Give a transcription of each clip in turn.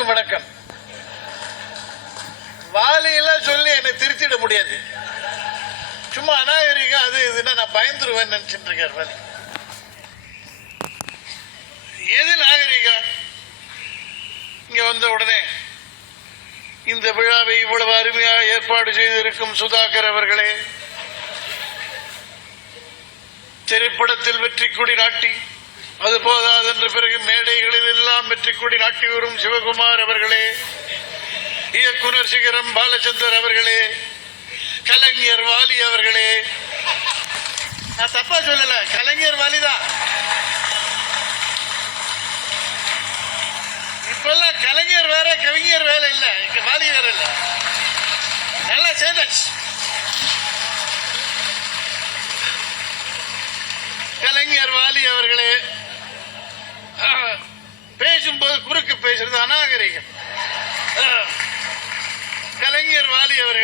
அனைவருக்கும் வணக்கம். வாலியெல்லாம் சொல்லி என்னை திருத்திட முடியாது. சும்மா அநாகரிகம் அது இதுன்னா நான் பயந்துருவேன் நினச்சிட்டு இருக்கேன் எது நாகரிகம் இங்கே வந்த உடனே இந்த விழாவை இவ்வளவு அருமையாக ஏற்பாடு செய்திருக்கும் சுதாகர் அவர்களே திரைப்படத்தில் வெற்றி கொடி நாட்டி அது போதாதென்ற பிறகு மேடைகளில் எல்லாம் வெற்றி கூடி நாட்டி வரும் சிவகுமார் அவர்களே இயக்குனர் சிகரம் பாலச்சந்தர் அவர்களே கலைஞர் வாலி அவர்களே. நான் தப்பா சொல்லல கலைஞர் வாலிதான். இப்பெல்லாம் கலைஞர் வேற கவிஞர் வேலை இல்லை இங்க வாலி வேற இல்லை. நல்லா சேர்ந்தாச்சு கலைஞர் வாலி அவர்களே பேசும்போது குறுக்கு பேசுறது அநாகரிகம். கலைஞர் வாலி அவர்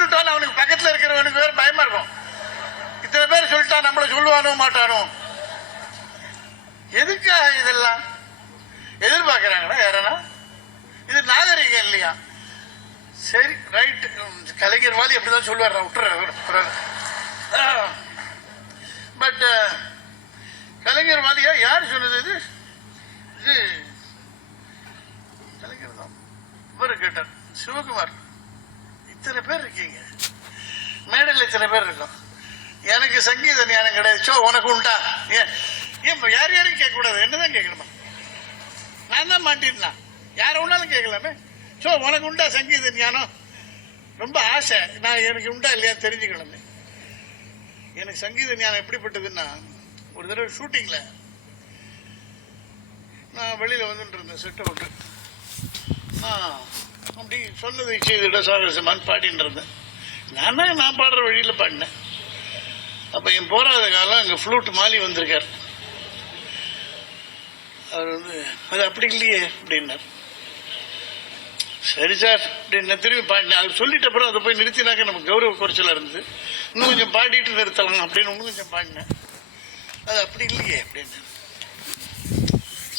யாரை அவனுக்கு பக்கத்துல இருக்கிறவனுக்கு வேற பயமா இருக்கும். இத்தனை பேர் சொல்லிட்டா நம்மள சொல்லுவானோ மாட்டானோ? எதுக்காக இதெல்லாம்? எதிர்பார்க்குறாங்கன்னா யாரனா? இது நாகரிகம் இல்லையா? சரி ரைட்டு கலைஞர் வாலி அப்படிதான் சொல்லுவார். நான் விட்டுறேன் பட் uh, கலைஞர் வாலியா? யார் சொன்னது இது? இது கலைஞர் தான். இவர் கேட்டார். சிவகுமார். இத்தனை பேர் இருக்கீங்க? மேடையில் இத்தனை பேர் இருக்கும்? எனக்கு சங்கீத ஞானம் கிடையாது. சோ உனக்கு உண்டா? ஏன் ஏன் யார் யாரையும் கேட்கக்கூடாது? என்னதான் கேட்கணுமா? நான் தான் மாட்டிருந்தான் யாரை வேணாலும் கேட்கலாமே. சோ உனக்கு உண்டா சங்கீத ஞானம்? ரொம்ப ஆசை. நான் எனக்கு உண்டா இல்லையா தெரிஞ்சுக்கணுமே. எனக்கு சங்கீத ஞானம் எப்படிப்பட்டதுன்னா ஒரு தடவை ஷூட்டிங்கில் நான் வெளியில் வந்துட்டு இருந்தேன் செட்டு விட்டு நான் அப்படி சொன்னதை செய்திட சுவாரஸ்யமான்னு பாடின்னு இருந்தேன் நான் நான் பாடுற வழியில் பாடினேன். அப்போ என் போராத காலம் அங்கே ஃப்ளூட் மாலி வந்திருக்கார். அவர் வந்து அது அப்படி இல்லையே அப்படின்னார். சரி சார் அப்படின்னு திரும்பி பாடினேன். அது சொல்லிட்ட அப்புறம் அதை போய் நிறுத்தினாக்க நமக்கு கௌரவ குறைச்சலாக இருந்தது. இன்னும் கொஞ்சம் பாடிட்டு நிறுத்தலாம் அப்படின்னு இன்னும் கொஞ்சம் பாடினேன். அது அப்படி இல்லையே அப்படின்னு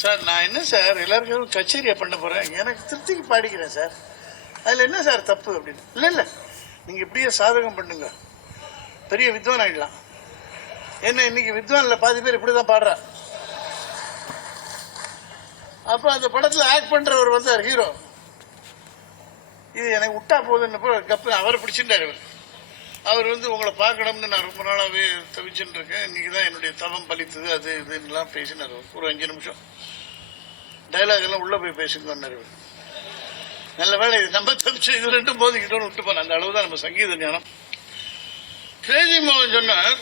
சார் நான் என்ன சார் எல்லாருக்கும் கச்சேரியை பண்ண போகிறேன் எனக்கு திருப்திக்கு பாடிக்கிறேன் சார். அதில் என்ன சார் தப்பு அப்படின்னு? இல்லை இல்லை. நீங்கள் இப்படியே சாதகம் பண்ணுங்க. பெரிய வித்வான் ஆயிடலாம். என்ன இன்னைக்கு வித்வானில் பாதி பேர் இப்படி தான் பாடுறா அப்போ அந்த படத்தில் ஆக்ட் பண்ணுறவர் வந்தார் ஹீரோ இது எனக்கு விட்டா போகுதுன்னு கப்பு அவரை பிடிச்சிருந்தார் இவர். அவர் வந்து உங்களை பார்க்கணும்னு நான் ரொம்ப நாளாகவே தவிச்சுட்டு இருக்கேன் இன்னைக்கு தான் என்னுடைய தவம் பலித்தது அது இதுன்னெலாம் பேசினார். ஒரு அஞ்சு நிமிஷம். டைலாக் எல்லாம் உள்ளே போய் பேசுங்கன்னாரு நல்ல வேலை இது நம்ம தவிச்சு இது ரெண்டும் போதிக்கிட்டோம்னு விட்டு போன அந்த அளவு தான் நம்ம சங்கீத ஞானம். கிரேஜி மோகன் சொன்னார்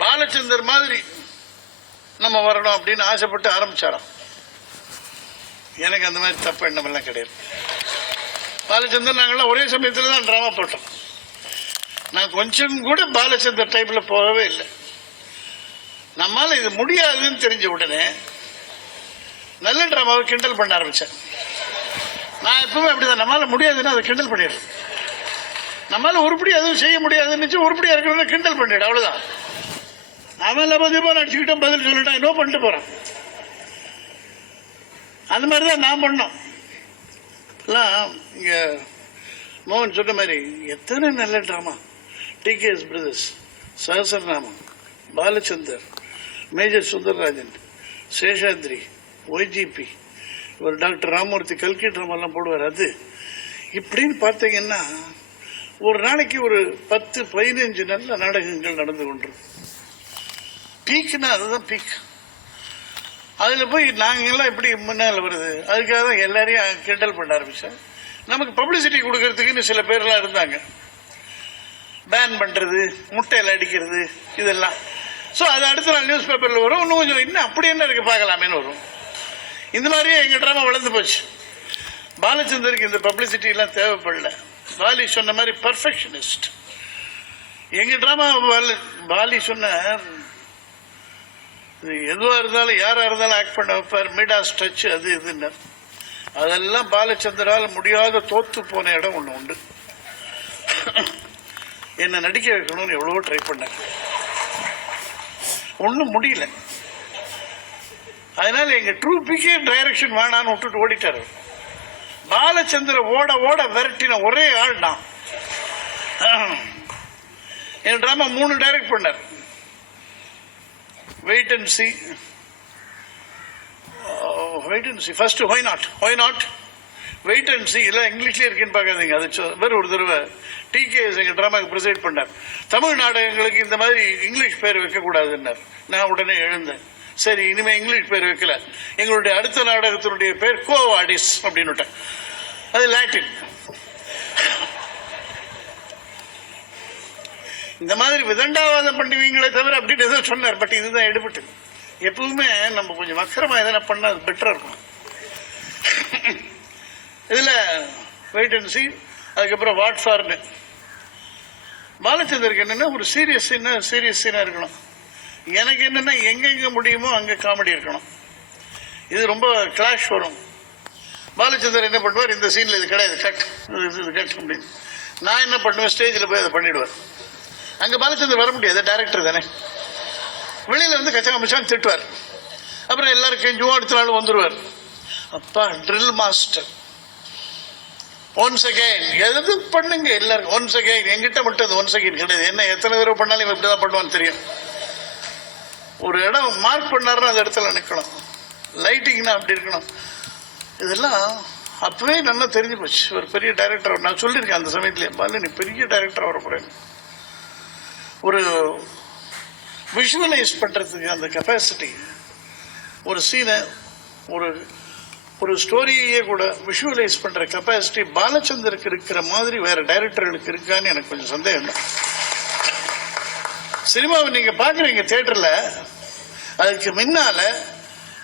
பாலச்சந்தர் மாதிரி நம்ம வரணும் அப்படின்னு ஆசைப்பட்டு ஆரம்பிச்சாராம். எனக்கு அந்த மாதிரி தப்பு எண்ணமெல்லாம் கிடையாது. பாலச்சந்தர் நாங்கள்லாம் ஒரே சமயத்தில் தான் ட்ராமா போட்டோம். நான் கொஞ்சம் கூட பாலச்சந்தர் டைப்பில் போகவே இல்லை. நம்மால் இது முடியாதுன்னு தெரிஞ்ச உடனே நல்ல ட்ராமாவை கிண்டல் பண்ண ஆரம்பித்தேன் நான் எப்பவுமே அப்படிதான். நம்மளால் முடியாதுன்னு அதை கிண்டல் பண்ணிடுறேன் நம்மளால் உருப்படி எதுவும் செய்ய முடியாதுன்னு உருப்படியாக இருக்கிறத கிண்டல் பண்ணிடு அவ்வளோதான் அவன் லபதீபம் நடிச்சுக்கிட்டோம் பதில் சொல்லிட்டான் இன்னும் பண்ணிட்டு போறான். அந்த மாதிரி தான் நான் பண்ணோம். எல்லாம் இங்கே மோகன் சொன்ன மாதிரி எத்தனை நல்ல drama TKS brothers Sahasranamam Balachander major Sundararajan Seshadri YGP ஒரு டாக்டர் ராமூர்த்தி கல்கி ட்ராமாலாம் போடுவார். அது இப்படின்னு பார்த்தீங்கன்னா ஒரு நாளைக்கு ஒரு பத்து பதினஞ்சு நல்ல நாடகங்கள் நடந்து கொண்டிருக்கும் பீக்குன்னா அதுதான் பீக் அதில் போய் நாங்கள்லாம் எப்படி முன்னால் வருது? அதுக்காக தான் எல்லாரையும் கிண்டல் பண்ண ஆரம்பித்தேன் நமக்கு பப்ளிசிட்டி கொடுக்கறதுக்குன்னு சில பேர்லாம் இருந்தாங்க. பேன் பண்ணுறது முட்டையில் அடிக்கிறது இதெல்லாம். ஸோ அது அடுத்த நாள் நியூஸ் பேப்பரில் வரும். இன்னும் கொஞ்சம் இன்னும் அப்படி என்ன இருக்குது பார்க்கலாமேன்னு வரும். இந்த மாதிரியே எங்கள் ட்ராமா வளர்ந்து போச்சு. பாலச்சந்தருக்கு இந்த பப்ளிசிட்டிலாம் தேவைப்படல. பாலி சொன்ன மாதிரி பர்ஃபெக்ஷனிஸ்ட் எங்கள் ட்ராமா பாலி சொன்ன எதுவாக இது இருந்தாலும் யாராக இருந்தாலும் ஆக்ட் பண்ண வைப்பார். மீடா ஸ்ட்ரெச் அது இதுன்னு. அதெல்லாம் பாலச்சந்தரால் முடியாத தோத்து போன இடம் ஒன்று உண்டு. என்னை நடிக்க வைக்கணும்னு எவ்வளவோ ட்ரை பண்ணேன். ஒன்றும் முடியல. அதனால் எங்கள் ட்ரூப்பிக்கே டைரக்ஷன் வேணான்னு விட்டுட்டு ஓடிட்டாரு. பாலச்சந்திர ஓட ஓட விரட்டின ஒரே ஆள் நான் என் ட்ராமா மூணு டைரக்ட் பண்ணார். Wait and see wait and see first why not why not wait and see இல்லை இங்கிலீஷ்லேயே இருக்குன்னு பார்க்காதீங்க. அது வேறு ஒரு தடவை. டிகேஎஸ் எங்கள் ட்ராமாக்கு ப்ரிசைட் பண்ணார். தமிழ் நாடகங்களுக்கு இந்த மாதிரி இங்கிலீஷ் பேர் வைக்கக்கூடாதுன்னார். நான் உடனே எழுந்தேன். சரி இனிமேல் இங்கிலீஷ் பேர் வைக்கல. எங்களுடைய அடுத்த நாடகத்தினுடைய பேர் கோவாடிஸ் அப்படின்னு விட்டேன். அது லாட்டின் இந்த மாதிரி விதண்டாவாதம் பண்ணுவீங்களே தவிர அப்படின்னு ஏதோ சொன்னார். பட் இதுதான் எடுபட்டு எப்பவுமே நம்ம கொஞ்சம் வக்கரமா எதனா பண்ணால் அது பெட்டராக இருக்கும். இதில் வெயிட் அண்ட் சி அதுக்கப்புறம் வாட் ஃபார்னு பாலச்சந்தருக்கு என்னென்னா ஒரு சீரியஸ் சீனாக சீரியஸ் சீனாக இருக்கணும். எனக்கு என்னென்னா எங்கெங்கே முடியுமோ அங்கே காமெடி இருக்கணும். இது ரொம்ப கிளாஷ் வரும். பாலச்சந்தர் என்ன பண்ணுவார்? இந்த சீனில் இது கிடையாது. கட் இது கட் அப்படின்னு நான் என்ன பண்ணுவேன்? ஸ்டேஜில் போய் அதை பண்ணிவிடுவேன் அங்க பாலச்சந்தர் வர முடியாது டைரக்டர் தானே. வெளியில வந்து கச்சா திட்டுவார். அப்புறம் எல்லாரும் கெஞ்சுவோம் அடுத்த நாள் வந்துருவார். அப்பா ட்ரில் மாஸ்டர் ஒன்ஸ் அகைன் எது பண்ணுங்க எல்லாருக்கும்? ஒன்ஸ் அகைன் எங்கிட்ட மட்டும் அது ஒன்ஸ் அகைன் கிடையாது. என்ன எத்தனை தடவை பண்ணாலும் இவன் இப்படிதான் பண்ணுவான்னு தெரியும். ஒரு இடம் மார்க் பண்ணாருன்னா அந்த இடத்துல நிற்கணும் லைட்டிங்னா அப்படி இருக்கணும். இதெல்லாம் அப்பவே நல்லா தெரிஞ்சு போச்சு. ஒரு பெரிய டைரக்டர் நான் சொல்லியிருக்கேன் அந்த சமயத்துல பாலு நீ பெரிய டைரக்டர் வர போறேன் ஒரு விஷுவலைஸ் பண்ணுறதுக்கு அந்த கெப்பாசிட்டி ஒரு சீனை ஒரு ஒரு ஸ்டோரியையே கூட விஷுவலைஸ் பண்ணுற கெப்பாசிட்டி பாலச்சந்தருக்கு இருக்கிற மாதிரி வேறு டைரக்டர்களுக்கு இருக்கான்னு எனக்கு கொஞ்சம் சந்தேகம் தான். சினிமாவை நீங்கள் பார்க்குறீங்க தேட்டரில் அதுக்கு முன்னால்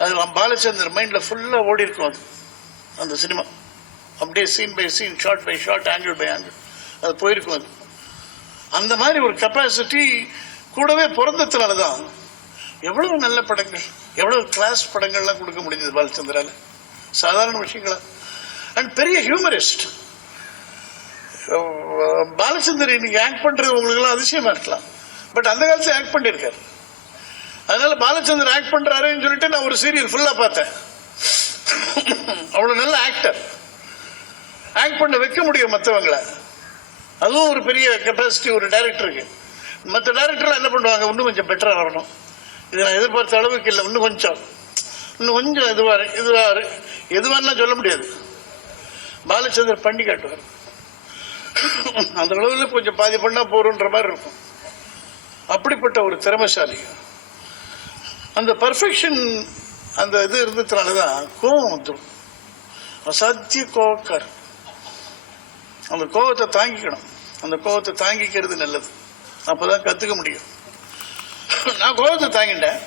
அது பாலச்சந்தர் மைண்டில் ஃபுல்லாக ஓடி இருக்கும் அது அந்த சினிமா. அப்படியே scene by scene shot by shot angle by angle அது போயிருக்கும் அது. அந்த மாதிரி ஒரு கெப்பாசிட்டி கூடவே பிறந்ததுனால தான் எவ்வளவு நல்ல படங்கள் எவ்வளவு கிளாஸ் படங்கள்லாம் கொடுக்க முடிஞ்சது பாலச்சந்திரால? சாதாரண விஷயங்களா? அண்ட் பெரிய ஹியூமரிஸ்ட் பாலச்சந்தர் இன்னைக்கு ஆக்ட் பண்ணுறது உங்களுக்குலாம் அதிசயமாக இருக்கலாம். பட் அந்த காலத்தில் ஆக்ட் பண்ணியிருக்காரு. அதனால பாலச்சந்தர் ஆக்ட் பண்ணுறாருன்னு சொல்லிட்டு நான் ஒரு சீரியல் ஃபுல்லாக பார்த்தேன். அவ்வளோ நல்ல ஆக்டர் ஆக்ட் பண்ண வைக்க முடியும் மற்றவங்களை அதுவும் ஒரு பெரிய கெப்பாசிட்டி ஒரு டைரக்டருக்கு மற்ற டேரக்டர்லாம் என்ன பண்ணுவாங்க? இன்னும் கொஞ்சம் பெட்டராக வரணும். இது நான் எதிர்பார்த்த அளவுக்கு இல்லை. இன்னும் கொஞ்சம். இன்னும் கொஞ்சம் இதுவாக இதுவாக எதுவாகலாம் சொல்ல முடியாது. பாலச்சந்தர் பண்ணி காட்டுவார். அந்த அளவில் கொஞ்சம் பாதி பண்ணால் போகிறோன்ற மாதிரி இருக்கும். அப்படிப்பட்ட ஒரு திறமைசாலி. அந்த பர்ஃபெக்ஷன் அந்த இது இருந்ததுனால தான் கோபம் வந்துடும். அசாத்திய கோவக்கார் அந்த கோபத்தை தாங்கிக்கணும். அந்த கோபத்தை தாங்கிக்கிறது நல்லது. அப்பதான் கற்றுக்க முடியும். நான் கோபத்தை தாங்கிட்டேன்.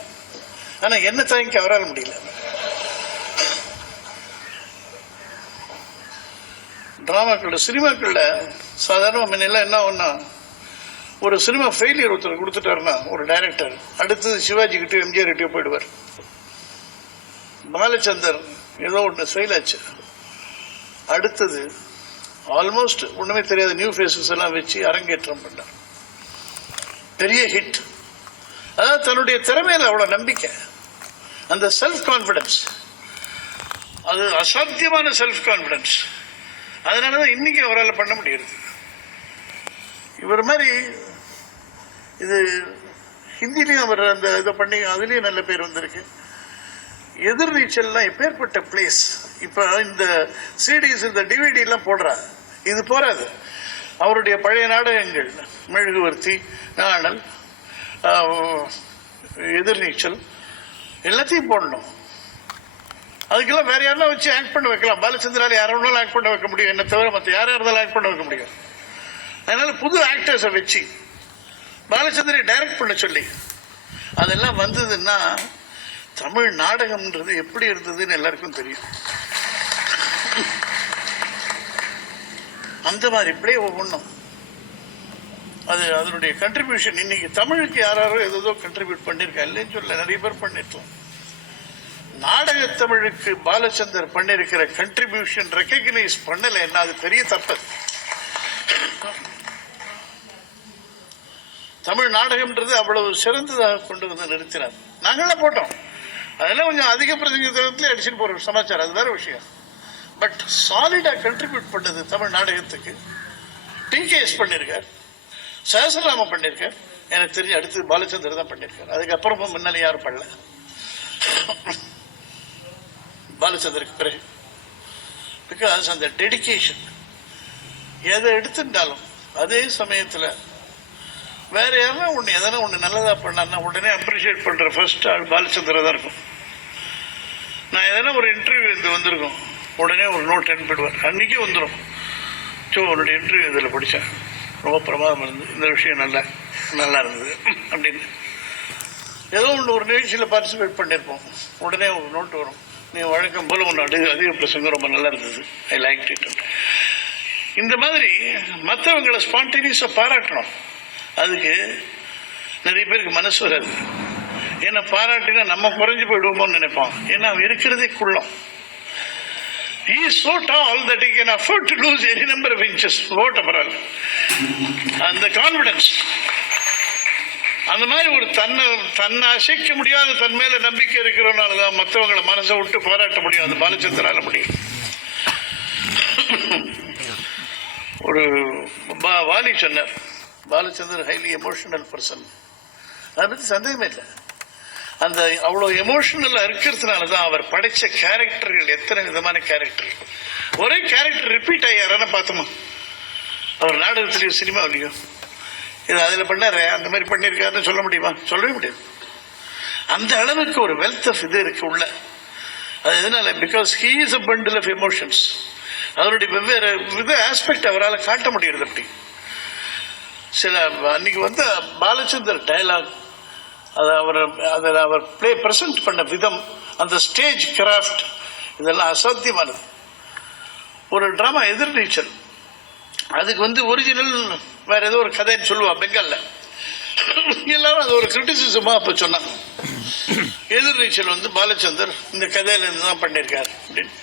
ஆனால் என்ன தாங்கிக்க அவரால் முடியல. ட்ராமாக்களில் சினிமாக்களில் சாதாரண முன்னெல்லாம் என்ன ஒன்றா ஒரு சினிமா ஃபெயிலியர் ஒருத்தர் கொடுத்துட்டாருன்னா ஒரு டைரக்டர் அடுத்தது சிவாஜி கிட்டே எம்ஜிஆர் கிட்டே போயிடுவார். பாலச்சந்தர் ஏதோ ஒன்று ஃபெயில் ஆச்சு. அடுத்தது ஆல்மோஸ்ட் ஒன்றுமே தெரியாத நியூ ஃபேஸஸ் எல்லாம் வச்சு அரங்கேற்றம் பண்ணார். பெரிய ஹிட் அதாவது தன்னுடைய திறமையில் அவ்வளோ நம்பிக்கை. அந்த செல்ஃப் கான்ஃபிடன்ஸ் அது அசாத்தியமான செல்ஃப் கான்ஃபிடன்ஸ் அதனாலதான் இன்னைக்கு அவரால் பண்ண முடியுது இவர் மாதிரி இது ஹிந்திலையும் அவர் அந்த இதை பண்ணி அதுலேயும் நல்ல பேர் வந்திருக்கு. எதிர்நீச்சல்லாம் எப்பேற்பட்ட பிளேஸ் இப்போ இந்த சிடிஸ் இந்த டிவிடி எல்லாம் இது போகாது அவருடைய பழைய நாடகங்கள் மெழுகுவர்த்தி நாணல் எதிர்நீச்சல் எல்லாத்தையும் போடணும். அதுக்கெல்லாம் வேற யாரெல்லாம் வச்சு ஆக்ட் பண்ண வைக்கலாம்? பாலச்சந்திரால் யாரை வேணாலும் ஆக்ட் பண்ண வைக்க முடியும். என்ன தவிர மற்ற யார் இருந்தாலும் ஆக்ட் பண்ண வைக்க முடியும். அதனால புது ஆக்டர்ஸை வச்சு பாலச்சந்திரை டைரக்ட் பண்ண சொல்லி அதெல்லாம் வந்ததுன்னா தமிழ் நாடகம்ன்றது எப்படி இருந்ததுன்னு எல்லாருக்கும் தெரியும். அந்த மாதிரி இப்படியே ஒவ்வொன்றும். அது அதனுடைய கண்ட்ரிபியூஷன் இன்னைக்கு தமிழுக்கு யாராரோ ஏதோ கண்ட்ரிபியூட் பண்ணியிருக்கா? இல்லைன்னு சொல்ல நிறைய பேர் பண்ணிருக்கலாம் நாடக தமிழுக்கு பாலச்சந்தர் பண்ணிருக்கிற கண்ட்ரிபியூஷன் ரெக்கக்னைஸ் பண்ணலைன்னா அது பெரிய தப்பு. தமிழ் நாடகம்ன்றது அவ்வளவு சிறந்ததாக கொண்டு வந்து நிறுத்தினார். நாங்களாம் போட்டோம். அதெல்லாம் கொஞ்சம் அதிக பிரதிநிதித்துவத்தில் அடிச்சுட்டு போகிற சமாச்சாரம். அது வேறு விஷயம். பட் சாலிடா கண்ட்ரிபியூட் பண்ணது தமிழ் நாடகத்துக்கு டிகேஎஸ் பண்ணியிருக்கார் சஹசிரநாமம் பண்ணியிருக்கார் எனக்கு தெரிஞ்சு அடுத்து பாலச்சந்தர் தான் பண்ணியிருக்கார் அதுக்கப்புறமும் முன்னாடி யாரும் பண்ணல. பாலச்சந்தருக்கு பிறகு. பிகாஸ் அந்த டெடிகேஷன் எதை எடுத்துட்டாலும் அதே சமயத்தில் வேற யாரும் ஒன்று எதனா ஒன்று நல்லதாக பண்ணான்னா உடனே அப்ரிஷியேட் பண்ணுற ஃபர்ஸ்ட் ஆள் பாலச்சந்திர தான் இருக்கும். நான் எதனா ஒரு இன்டர்வியூ இது வந்திருக்கோம். உடனே ஒரு நோட் அனுப்பிடுவார் அன்றைக்கே வந்துடும் ஸோ உன்னுடைய இன்டர்வியூ இதில் படித்தேன் ரொம்ப பிரமாதம் இருந்தது. இந்த விஷயம் நல்லா நல்லா இருந்தது. அப்படின்னு. ஏதோ ஒன்று ஒரு நிகழ்ச்சியில் பார்ட்டிசிபேட் பண்ணியிருப்போம் உடனே ஒரு நோட் வரும். நீ வழக்கம் போல் ஒன்று அதிக அதிக பிரசங்கம் ரொம்ப நல்லா இருந்தது. ஐ லைக் இட் இந்த மாதிரி மற்றவங்களை ஸ்பான்டேனியஸாக பாராட்டணும். அதுக்கு நிறைய பேருக்கு மனசு வராது. ஏன்னா பாராட்டினா நம்ம குறைஞ்சு போயிடுவோமோன்னு நினைப்பான். ஏன்னா அவன் இருக்கிறதே குள்ளம். He is so tall that he can afford to lose any number of அந்த கான்பிடன்ஸ் அந்த மாதிரி ஒரு தன்னை தன்னை அசைக்க முடியாத தன் மேல நம்பிக்கை இருக்கிறனால தான் மற்றவங்களை மனசை விட்டு பாராட்ட முடியும் அது பாலச்சந்திரால முடியும். ஒரு பா- வாலி சொன்னார். பாலச்சந்தர் ஹைலி எமோஷனல் பர்சன் அதை பற்றி சந்தேகமே இல்லை. அந்த அவ்வளோ எமோஷனலாக இருக்கிறதுனால தான் அவர் படைச்ச கேரக்டர்கள் எத்தனை விதமான கேரக்டர் ஒரே கேரக்டர் ரிப்பீட் ஆகியாரான பார்த்தோமா? அவர் நாடகத்திலையும் சினிமாவிலையும் இது அதில் பண்ணாரு அந்த மாதிரி பண்ணியிருக்காருன்னு சொல்ல முடியுமா? சொல்லவே முடியாது. அந்த அளவுக்கு ஒரு வெல்த் ஆஃப் இது இருக்கு உள்ள. அது எதனால? Because he is a bundle of emotions அவருடைய வெவ்வேறு வித ஆஸ்பெக்ட் அவரால் காட்ட முடியறது அப்படி சில அன்னைக்கு வந்து பாலச்சந்தர் டயலாக் அது அவர் அதில் அவர் ப்ளே ப்ரெசென்ட் பண்ண விதம் அந்த ஸ்டேஜ் கிராஃப்ட் இதெல்லாம் அசாத்தியமானது. ஒரு ட்ராமா எதிர்நீச்சல் அதுக்கு வந்து ஒரிஜினல் வேற ஏதோ ஒரு கதைன்னு சொல்லுவா பெங்காலில். எல்லாரும் அது ஒரு கிரிட்டிசிசமாக அப்போ சொன்னாங்க. எதிர்நீச்சல் வந்து பாலச்சந்தர் இந்த கதையிலேருந்து தான் பண்ணியிருக்காரு அப்படின்னு.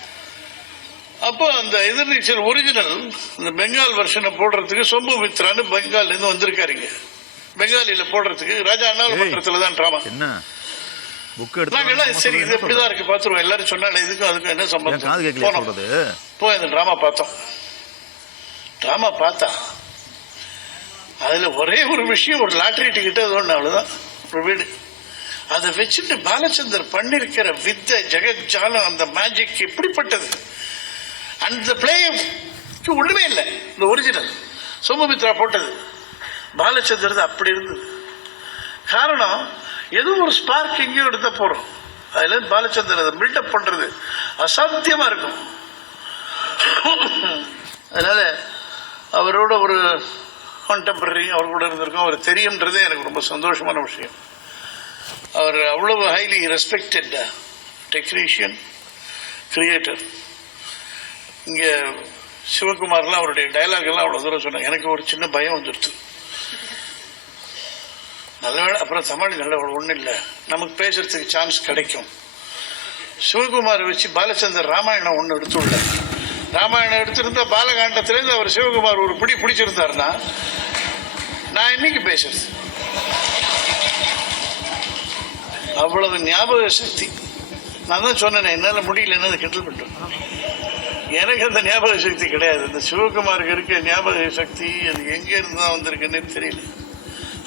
அப்போ அந்த எதிர்நீச்சல் ஒரிஜினல் இந்த பெங்கால் வருஷனை போடுறதுக்கு சொம்பு மித்ரான்னு பெங்கால்லேருந்து வந்திருக்காருங்க பெங்காலியில போடுறதுக்கு ராஜா. பண்றதுல தான் ட்ராமா. என்ன? புக் எடுத்து சரி இது எப்படிதான் இருக்கு பாத்துருவோம். எல்லாரும் சொன்னாலும் இதுக்கும் அதுக்கும் என்ன என் காது சம்பந்தம் போனோம். சொல்றது? போய் அந்த ட்ராமா பார்த்தோம். ட்ராமா பார்த்தா அதுல ஒரே ஒரு விஷயம் ஒரு லாட்டரி டிக்கெட் அது ஒன்று அவ்வளவுதான். ஒரு வீடு. அதை வச்சுட்டு பாலச்சந்தர் பண்ணிருக்கிற வித்தை ஜெகஜாலம் அந்த மேஜிக் எப்படிப்பட்டது அந்த பிளே ஒண்ணுமே இல்லை. இந்த ஒரிஜினல் சோமமித்ரா போட்டது. பாலச்சந்தர் அப்படி இருந்தது. காரணம் எதுவும் ஒரு ஸ்பார்க் எங்கேயோ எடுத்த போகிறோம் அதில் இருந்து அதை பில்டப் பண்ணுறது அசாத்தியமாக இருக்கும். அதனால அவரோட ஒரு கான்டெம்பரரி அவர் கூட இருந்திருக்கோம். அவர் தெரியும்ன்றதே எனக்கு ரொம்ப சந்தோஷமான விஷயம். அவர் அவ்வளவு ஹைலி ரெஸ்பெக்டட் டெக்னீஷியன் கிரியேட்டர் இங்கே சிவகுமார்லாம் அவருடைய டயலாக் எல்லாம் அவ்வளோ தூரம் சொன்னாங்க. எனக்கு ஒரு சின்ன பயம் வந்துடுச்சு. நல்ல வேளை அப்புறம் சமாளி நல்ல ஒன்றும் இல்லை. நமக்கு பேசுறதுக்கு சான்ஸ் கிடைக்கும். சிவகுமாரை வச்சு பாலச்சந்தர் ராமாயணம் ஒன்று எடுத்துள்ள. ராமாயணம் எடுத்திருந்தா பாலகாண்டத்திலேருந்து அவர் சிவகுமார் ஒரு பிடி பிடிச்சிருந்தாருன்னா நான் இன்னைக்கு பேசுறது? அவ்வளவு ஞாபக சக்தி. நான் தான் சொன்னேன் என்னால் முடியலன்னு அதை கிண்டல் எனக்கு அந்த ஞாபக சக்தி கிடையாது. இந்த சிவகுமாருக்கு இருக்க ஞாபக சக்தி அது எங்கே இருந்து தான் வந்திருக்குன்னே தெரியல.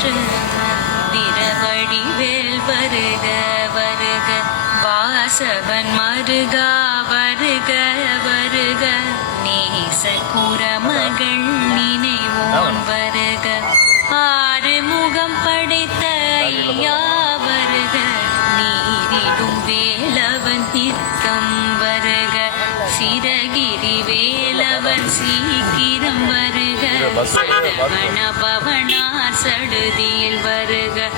போற்று வீரவழி வேல் வருக வருக. வாசவன் மருகா மனபவனார் சடுதியில் வருக.